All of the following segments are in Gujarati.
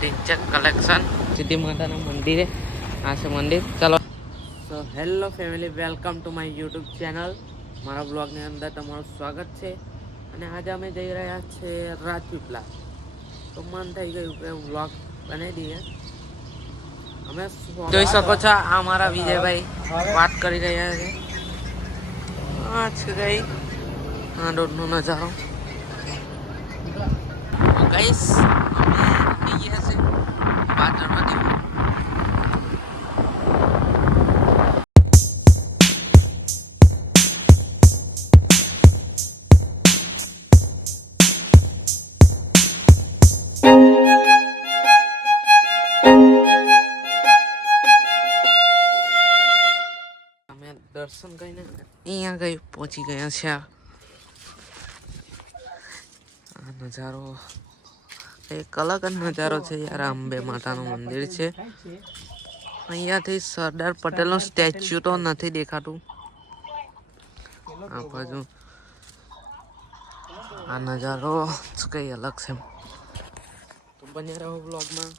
ઢીંચક કલેક્શન સિદ્ધિ માતાના મંદિરે આ છે મંદિર. ચલો so hello family, welcome to my YouTube channel. મારા બ્લોગની અંદર તમારું સ્વાગત છે. અને આજે અમે જઈ રહ્યા છીએ રાજપીપળા. તો મન થઈ ગયું કે બ્લોગ બનાવી દઈએ. અમે જોઈ શકો છો આ મારા વિજયભાઈ વાત કરી રહ્યા છે. આ છે ગઈ આ રોડનો નજારો. ગાઈસ અમે ગયા છે પાટણમાંથી. દર્શન કરીને અહીંયા ગઈ પહોંચી ગયા છે. આ નજારો એક અલગ જ નજારો છે યાર. અંબે માતાનું મંદિર છે. અહીંયાથી સરદાર પટેલનું સ્ટેચ્યુ તો નથી દેખાતું. આ બાજુ આ નજારો કઈ અલગ છે. તો બન્યા રહો બ્લોગમાં.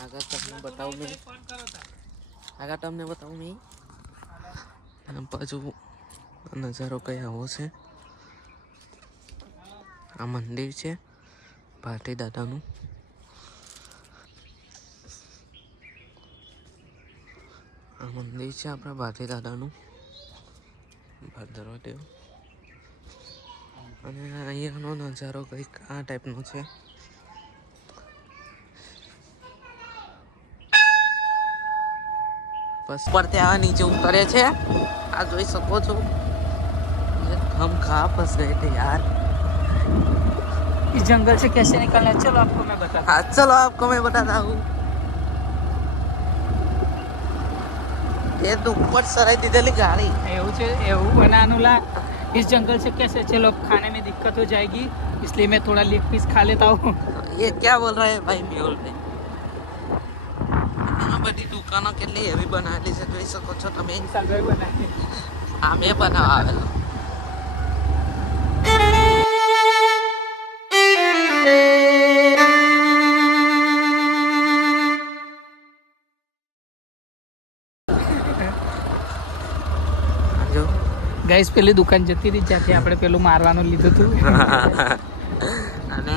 આગળ તમને બતાવું મેં અને બાજુ નજારો કઈ આવો છે. આ મંદિર છે ભારતી દાદાનું. આ મંદિર છે આપણા ભારતી દાદાનું, ભાદરવા દેવ. અને અહીંયાનો નજારો કંઈક આ ટાઈપનો છે. બસ પર ત્યાં નીચે ઉતરે છે. આ જોઈ શકો છો. हम कहाँ फंस गए थे यार. इस जंगल से कैसे निकलना है चलो आपको मैं बताता हाँ चलो आपको मैं बताता हूँ. ये तो ऊपर सराय दीदी गाड़ी बनानुला. इस जंगल से कैसे चलो, खाने में दिक्कत हो जाएगी इसलिए मैं थोड़ा लेग पीस खा लेता हूँ. ये क्या बोल रहा है भाई मेहुल भाई. બધી દુકાનો કેટલી એવી બનાવેલી છે જોઈ શકો છો તમે. આ મેં બનાવવા આવેલો. ગાઈસ પેલી દુકાન જતી રહી જ્યાંથી આપણે પેલું મારવાનું લીધું હતું. અને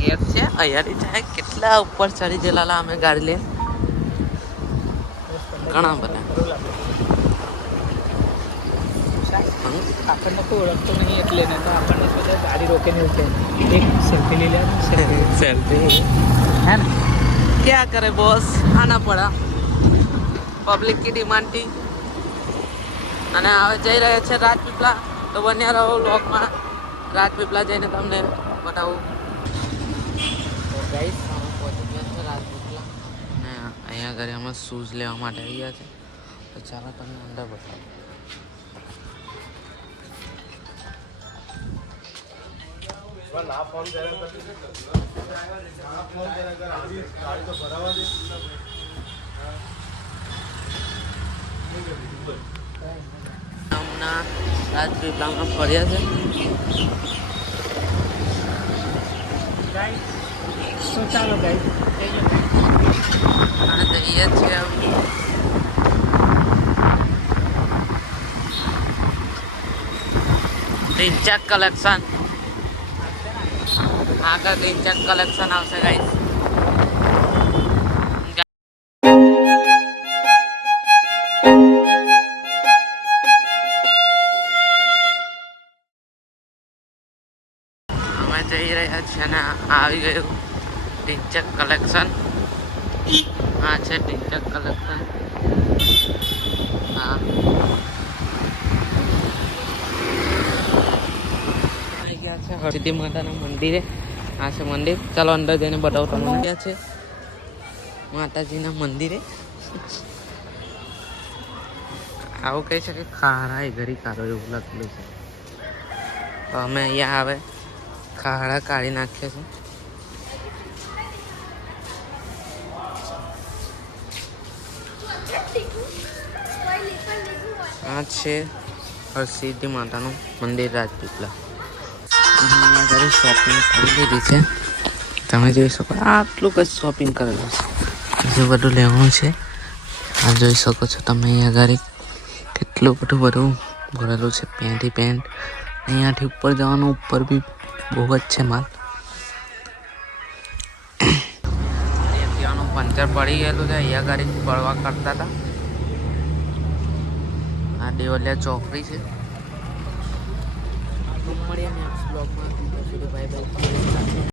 ગેટ છે અહીંયાથી જાય કેટલા ઉપર ચડી ગયેલા અમે ગાડી લે ઘણા બધા. આપણને કોઈ ઓળખતો નહીં એટલે ને તો આપણને બધા ગાડી રોકીને ઉઠે એક સેલ્ફી લઈ લે. સેલ્ફી હે ને क्या करे बॉस, आना पड़ा पब्लिक की डिमांड थी. અને હવે જઈ રહ્યા છે રાજપીપળા. તો બન્યા રહો વ્લોગમાં. રાજપીપળા જઈને તમને બતાવું. તો ગાઈસ અમે પહોંચી ગયા છે રાજપીપળા. અને અહીંયા ઘરે અમે શૂઝ લેવા માટે આવી ગયા છે. તો ચાલો તમને અંદર બતાવું. હમણાં રાજપીપળામાં ફર્યા છે. તો ચાલો ગાઈસ આ જઈએ છીએ ઢીંચક કલેક્શન. આગળ ઢીંચક કલેક્શન આવશે ગાઈસ. જઈ રહ્યા છે ને આવી ગયું ઢીંચક કલેક્શન. હા છે ઢીંચક કલેક્શન. હા આવી ગયા છે સિદ્ધિ માતાના મંદિરે. આ છે મંદિર. ચાલો અંદર જઈને બતાવું તમને. ગયા છે માતાજીના મંદિરે. આવું કહી શકે ખારા એ ઘરી કારો એવું લખેલું છે. તો અમે અહીંયા આવે ખાડા કાઢી નાખીએ છીએ. આ છે હરસિદ્ધિ માતાનું મંદિર રાજપીપળા. ઘરે શોપિંગ કરી લીધી છે. તમે જોઈ શકો આટલું કઈ શોપિંગ કરેલું છે, જે બધું લેવાનું છે આ જોઈ શકો છો તમે. અહીંયા ગાડી કેટલું બધું ભરેલું છે, પેન્ટ. અહીંયાથી ઉપર જવાનું, ઉપર બી બહુ જ છે માલ. ત્યાંનું પંચર પડી ગયેલું છે, અહીંયા ગાડી પડવા કરતા હતા. આ દેવલિયા ચોકડી છે. મળીએ નેક્સ્ટ બ્લોગમાં.